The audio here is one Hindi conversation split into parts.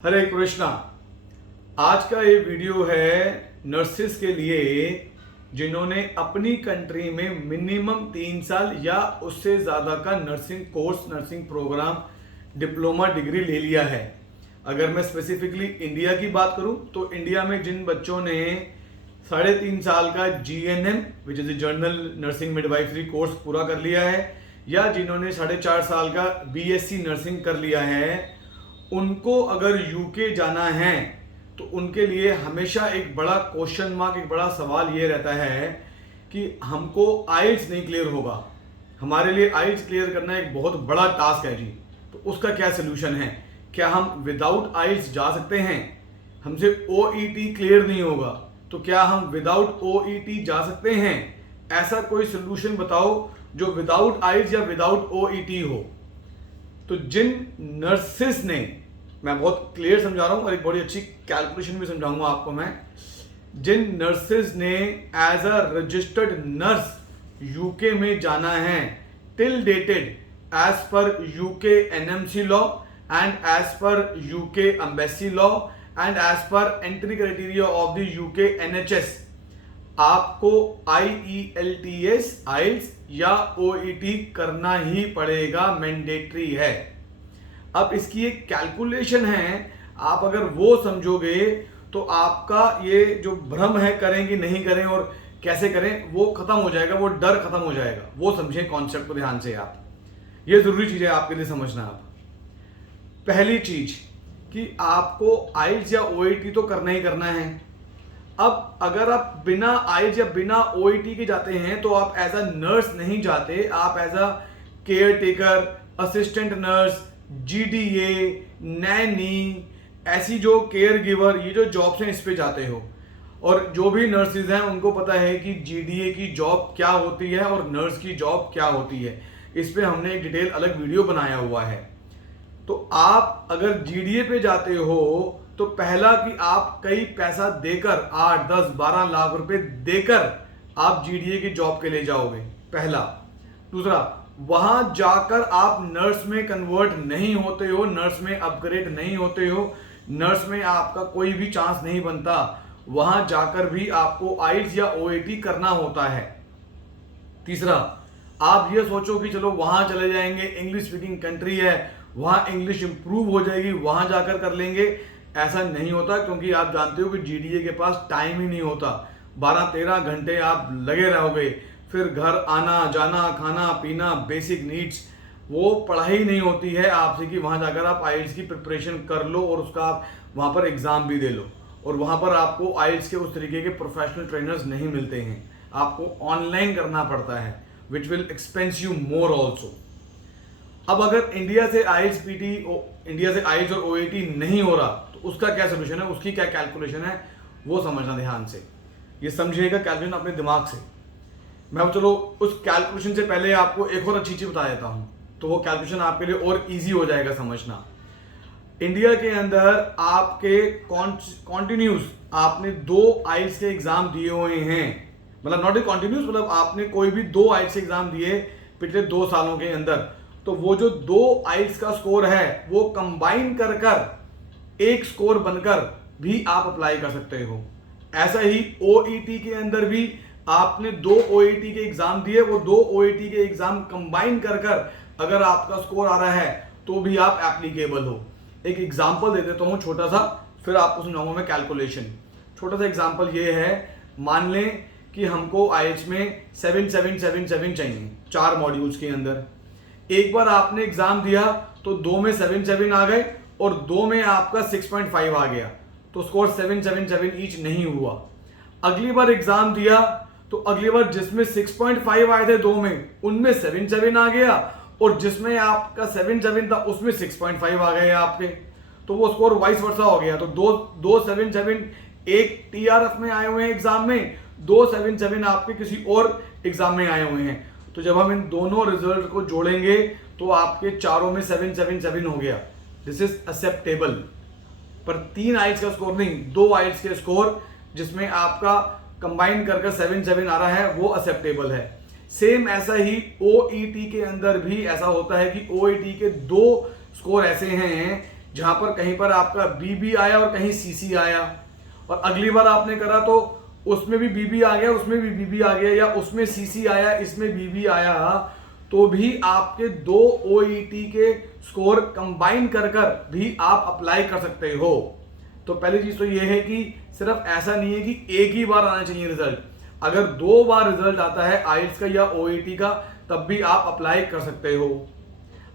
हरे कृष्णा। आज का ये वीडियो है नर्सिस के लिए जिन्होंने अपनी कंट्री में मिनिमम 3 साल या उससे ज़्यादा का nursing course, nursing programme, diploma degree ले लिया है। अगर मैं स्पेसिफिकली इंडिया की बात करूं तो इंडिया में जिन बच्चों ने 3.5 साल का GNM which is general nursing midwifery course पूरा कर लिया है, या जिन्होंने 4.5 साल का BSc नर्सिंग कर लिया है, उनको अगर यूके जाना है तो उनके लिए हमेशा एक बड़ा क्वेश्चन मार्क, एक बड़ा सवाल ये रहता है कि हमको आइल्स नहीं क्लियर होगा। हमारे लिए आइल्स क्लियर करना एक बहुत बड़ा टास्क है जी। तो उसका क्या सोल्यूशन है? क्या हम विदाउट आइल्स जा सकते हैं? हमसे OET क्लियर नहीं होगा तो क्या हम विदाउट OET जा सकते हैं? ऐसा कोई सोल्यूशन बताओ जो विदाउट आइल्स या विदाउट OET हो। तो जिन नर्सिस ने, मैं बहुत क्लियर समझा रहा हूं और एक बड़ी अच्छी कैलकुलेशन भी समझाऊंगा आपको मैं, जिन नर्सिस ने as a registered nurse UK में जाना है till dated as per UK NMC law and as per UK embassy law and as per entry criteria of the UK NHS, आपको IELTS आइल्स या OET करना ही पड़ेगा, मैंडेटरी है। अब इसकी एक कैलकुलेशन है, आप अगर वो समझोगे तो आपका ये जो भ्रम है करें कि नहीं करें और कैसे करें वो खत्म हो जाएगा, वो डर खत्म हो जाएगा। वो समझें कॉन्सेप्ट को ध्यान से आप, ये जरूरी चीज है आपके लिए समझना। आप पहली चीज कि आपको आइल्स या OET तो करना ही करना है। अब अगर आप बिना आइल्स या बिना OET के जाते हैं तो आप एज अ नर्स नहीं जाते, आप as a care taker, assistant nurse, GDA, nanny, ऐसी जो केयर गिवर, ये जो जॉब्स हैं इस पे जाते हो। और जो भी नर्सिस हैं उनको पता है कि GDA की जॉब क्या होती है और नर्स की जॉब क्या होती है। इस पे हमने एक डिटेल अलग वीडियो बनाया हुआ है। तो आप अगर GDA पे जाते हो तो पहला कि आप कई पैसा देकर 8, 10, 12 लाख रुपए देकर आप GDA की जॉब के लिए जाओगे, पहला। दूसरा, वहां जाकर आप नर्स में कन्वर्ट नहीं होते हो, नर्स में अपग्रेड नहीं होते हो, नर्स में आपका कोई भी चांस नहीं बनता। वहां जाकर भी आपको आइल्स या OET करना होता है। तीसरा, आप ये सोचो कि चलो वहां चले जाएंगे, इंग्लिश स्पीकिंग कंट्री है, वहां इंग्लिश इंप्रूव हो जाएगी, वहां जाकर कर लेंगे। ऐसा नहीं होता, क्योंकि आप जानते हो कि GDA के पास टाइम ही नहीं होता। 12-13 घंटे आप लगे रहोगे, फिर घर आना जाना, खाना पीना, बेसिक नीड्स, वो पढ़ाई नहीं होती है आपसे कि वहां जाकर आप आइल्स की प्रिपरेशन कर लो और उसका आप वहां पर एग्जाम भी दे लो। और वहां पर आपको आइल्स के उस तरीके के प्रोफेशनल ट्रेनर्स नहीं मिलते हैं, आपको ऑनलाइन करना पड़ता है, which will expense you more also. अब अगर इंडिया से आइल्स और OET नहीं हो रहा तो उसका क्या सोल्यूशन है, उसकी क्या कैलकुलेशन है, वो समझना ध्यान से। ये समझिएगा कैलकुलेशन अपने दिमाग से। मैं चलो उस कैलकुलेशन से पहले आपको एक और अच्छी चीज बता देता हूं, तो वो कैलकुलेशन आपके लिए और इजी हो जाएगा समझना। इंडिया के अंदर आपके कॉन्टिन्यूस आपने 2 आइल्स के एग्जाम दिए हुए हैं, मतलब नॉट ए कॉन्टिन्यूस, मतलब आपने कोई भी 2 आइल्स के एग्जाम दिए पिछले 2 सालों के अंदर, तो वो जो 2 आइल्स का स्कोर है वो कंबाइन कर एक स्कोर बनकर भी आप अप्लाई कर सकते हो। ऐसा ही OET के अंदर भी आपने 2 OET के एग्जाम दिए, वो 2 OET के एग्जाम कंबाइन कर अगर आपका स्कोर आ रहा है तो भी आप एप्लीकेबल हो। एक एग्जांपल दे देता हूं छोटा सा, फिर आपको समझाऊंगा मैं कैलकुलेशन। छोटा सा एग्जांपल ये है, मान लें कि हमको आइल्स में 7,777 चाहिए 4 मॉड्यूल्स के अंदर। एक बार आपने एग्जाम दिया तो 2 में 7,7 आ गए और 2 में आपका 6.5 आ गया, तो स्कोर 777 ईच नहीं हुआ। अगली बार एग्जाम दिया तो अगली बार जिसमें 6.5 आए थे 2 में, उनमें 7.7 आ गया, और जिसमें आपका 7.7 था उसमें 6.5 आ गए आपके, तो वो स्कोर वाइस वर्सा हो गया। तो 2 7.7 एक TRF में आए हुए हैं एग्जाम में, 2 7.7 आपके किसी और एग्जाम में आए हुए हैं। तो जब हम इन दोनों रिजल्ट को जोड़ेंगे तो आपके चारों में 777 हो गया, दिस इज एक्सेप्टेबल। पर 3 आइल्स का स्कोर नहीं, 2 आइल्स के स्कोर जिसमें आपका कंबाइन कर 7.7 आ रहा है वो एक्सेप्टेबल है। सेम ऐसा ही OET के अंदर भी ऐसा होता है कि OET के 2 स्कोर ऐसे हैं जहां पर कहीं पर आपका बीबी आया और कहीं सीसी आया, और अगली बार आपने करा तो उसमें भी बीबी आ गया, उसमें भी बीबी आ गया, या उसमें सीसी आया, इसमें बीबी आया, तो भी आपके दो ओईटी के स्कोर कंबाइन कर कर भी आप अप्लाई कर सकते हो। तो पहली चीज तो यह है कि सिर्फ ऐसा नहीं है कि एक ही बार आना चाहिए रिजल्ट, अगर 2 बार रिजल्ट आता है आइल्स का या ओईटी का तब भी आप अप्लाई कर सकते हो।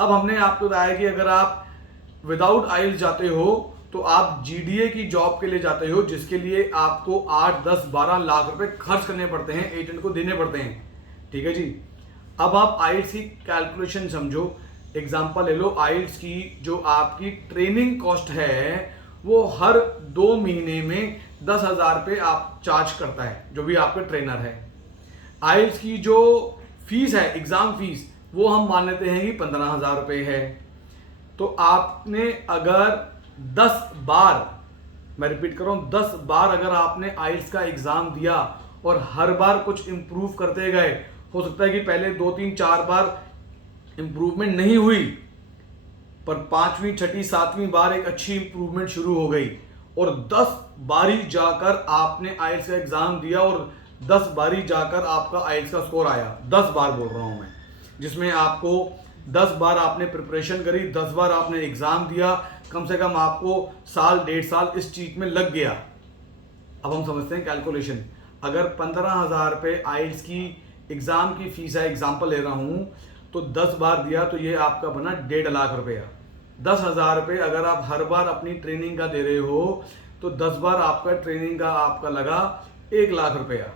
अब हमने आपको बताया कि अगर आप विदाउट आइल्स जाते हो तो आप जीडीए की जॉब के लिए जाते हो, जिसके लिए आपको 8, 10, 12 लाख रुपए खर्च करने पड़ते हैं, एजेंट को देने पड़ते हैं। ठीक है जी। अब आप आइल्स की कैलकुलेशन समझो। एग्जांपल ले लो, आइल्स की जो आपकी ट्रेनिंग कॉस्ट है वो हर 2 महीने में 10,000 रुपये आप चार्ज करता है, जो भी आपका ट्रेनर है। आइल्स की जो फीस है, एग्जाम फीस, वो हम मान लेते हैं कि 15,000 रुपये है। तो आपने अगर 10 बार, मैं रिपीट कर रहा हूं, 10 बार अगर आपने आइल्स का एग्जाम दिया और हर बार कुछ इंप्रूव करते गए, हो सकता है कि पहले 2, 3, 4 बार इंप्रूवमेंट नहीं हुई, पर 5वीं, 6ठी, 7वीं बार एक अच्छी इंप्रूवमेंट शुरू हो गई, और 10 बारी जाकर आपने आइल्स का एग्जाम दिया और 10 बारी जाकर आपका आइल्स का स्कोर आया। 10 बार बोल रहा हूं मैं, जिसमें आपको 10 बार आपने प्रिपरेशन करी, 10 बार आपने एग्जाम दिया, कम से कम आपको साल, 1.5 साल इस चीज में लग गया। अब हम समझते हैं कैलकुलेशन। अगर 15,000 रुपये आइल्स की एग्जाम की फीस है, एग्जाम्पल ले रहा हूं, तो 10 बार दिया तो ये आपका बना 1.5 लाख रुपया। 10,000 रुपये अगर आप हर बार अपनी ट्रेनिंग का दे रहे हो तो 10 बार आपका ट्रेनिंग का आपका लगा 1 लाख रुपया।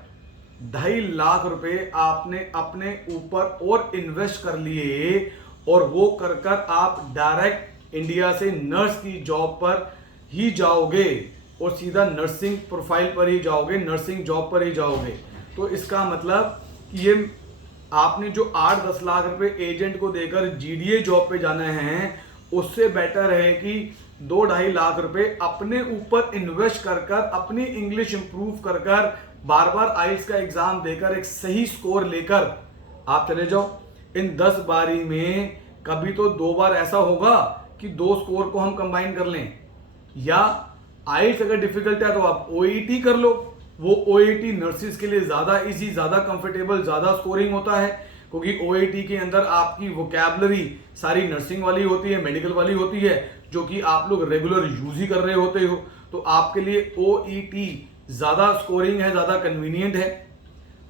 2.5 लाख रुपए आपने अपने ऊपर और इन्वेस्ट कर लिए, और वो कर कर आप डायरेक्ट इंडिया से नर्स की जॉब पर ही जाओगे और सीधा नर्सिंग प्रोफाइल पर ही जाओगे, नर्सिंग जॉब पर ही जाओगे। तो इसका मतलब कि ये आपने जो 8-10 लाख रुपए एजेंट को देकर जीडीए जॉब पे जाना है, उससे बेटर है कि 2-2.5 लाख रुपए अपने ऊपर इन्वेस्ट कर कर, अपनी इंग्लिश इंप्रूव कर कर, बार बार आइल्स का एग्जाम देकर एक सही स्कोर लेकर आप चले जाओ। इन 10 बारी में कभी तो 2 बार ऐसा होगा कि 2 स्कोर को हम कंबाइन कर लें, या आइल्स अगर डिफिकल्ट है तो आप ओईटी कर लो। वो ओईटी नर्सिस के लिए ज्यादा इजी, ज्यादा कंफर्टेबल, ज्यादा स्कोरिंग होता है, क्योंकि ओईटी के अंदर आपकी वोकैबुलरी सारी नर्सिंग वाली होती है, मेडिकल वाली होती है, जो कि आप लोग रेगुलर यूज ही कर रहे होते हो। तो आपके लिए ओईटी ज्यादा स्कोरिंग है, ज्यादा कन्वीनियंट है।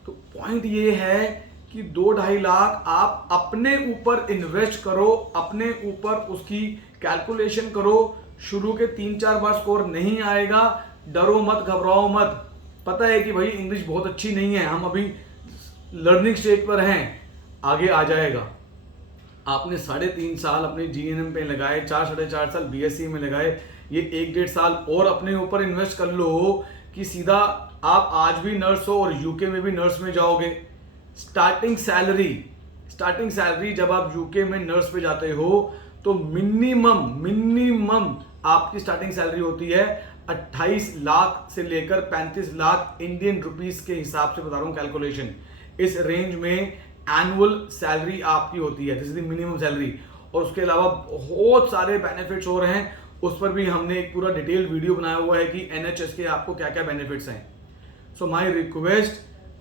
तो पॉइंट ये है कि 2-2.5 लाख आप अपने ऊपर इन्वेस्ट करो, अपने ऊपर उसकी कैलकुलेशन करो। शुरू के 3-4 बार स्कोर नहीं आएगा, डरो मत, घबराओ मत। पता है कि भाई इंग्लिश बहुत अच्छी नहीं है, हम अभी लर्निंग स्टेज पर हैं, आगे आ जाएगा। आपने 3.5 साल अपने जीएनएम पे लगाए, 4-4.5 साल बीएससी में लगाए, ये 1-1.5 साल और अपने ऊपर इन्वेस्ट कर लो कि सीधा आप आज भी नर्स हो और यूके में भी नर्स में जाओगे। स्टार्टिंग सैलरी जब आप यूके में नर्स पे जाते हो तो मिनिमम आपकी स्टार्टिंग सैलरी होती है 28 लाख से लेकर 35 लाख इंडियन रुपीस के हिसाब से बता रहा हूं कैलकुलेशन। इस रेंज में एनुअल सैलरी आपकी होती है, this is the minimum salary. और उसके अलावा बहुत सारे बेनिफिट्स हो रहे हैं, उस पर भी हमने एक पूरा डिटेल वीडियो बनाया हुआ है कि एनएचएस के आपको क्या क्या बेनिफिट्स हैं। सो माय रिक्वेस्ट,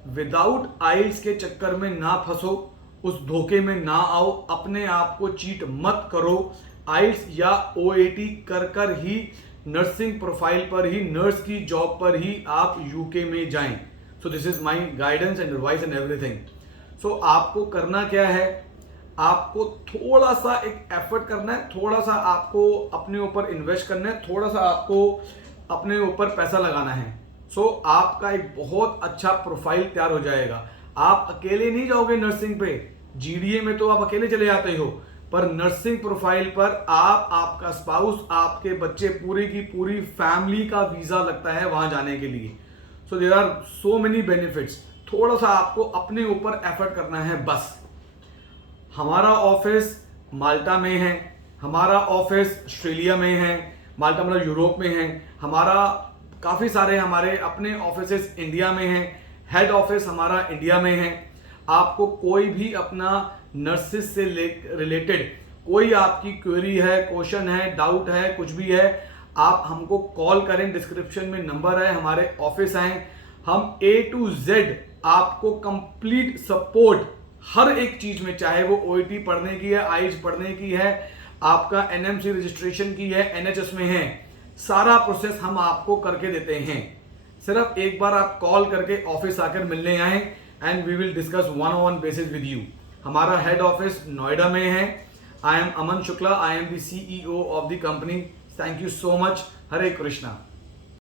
विदाउट आइल्स के चक्कर में ना फंसो, उस धोखे में ना आओ, अपने आप को चीट मत करो। आइल्स या ओएटी कर कर ही नर्सिंग प्रोफाइल पर ही, नर्स की जॉब पर ही आप यूके में जाएं। So this is my guidance and advice and everything. So आपको करना क्या है, आपको थोड़ा सा एक एफर्ट करना है, थोड़ा सा आपको अपने ऊपर इन्वेस्ट करना है, थोड़ा सा आपको अपने ऊपर पैसा लगाना है। सो आपका एक बहुत अच्छा प्रोफाइल तैयार हो जाएगा। आप अकेले नहीं जाओगे नर्सिंग पे, जीडीए में तो आप अकेले चले जाते हो, पर नर्सिंग प्रोफाइल पर आप, आपका स्पाउस, आपके बच्चे, पूरी की पूरी फैमिली का वीजा लगता है वहां जाने के लिए। So there are so many benefits. थोड़ा सा आपको अपने ऊपर एफर्ट करना है बस। हमारा ऑफिस माल्टा में है, हमारा ऑफिस ऑस्ट्रेलिया में है, माल्टा मतलब यूरोप में है, हमारा काफी सारे हमारे अपने ऑफिसेस इंडिया में हैं, हेड ऑफिस हमारा इंडिया में है। आपको कोई भी अपना नर्सिस से रिलेटेड कोई आपकी क्वेरी है, क्वेश्चन है, डाउट है, कुछ भी है, आप हमको कॉल करें, डिस्क्रिप्शन में नंबर है, हमारे ऑफिस आए, हम A to Z आपको कंप्लीट सपोर्ट हर एक चीज में, चाहे वो OET पढ़ने की है, आईज पढ़ने की है, आपका NMC रजिस्ट्रेशन की है, NHS में है, सारा प्रोसेस हम आपको करके देते हैं। सिर्फ एक बार आप कॉल करके ऑफिस आकर मिलने आए and we will discuss one on one basis with you. हमारा हेड ऑफिस नोएडा में है। I am Aman Shukla, I am the CEO of the company. Thank you so much. Hare Krishna.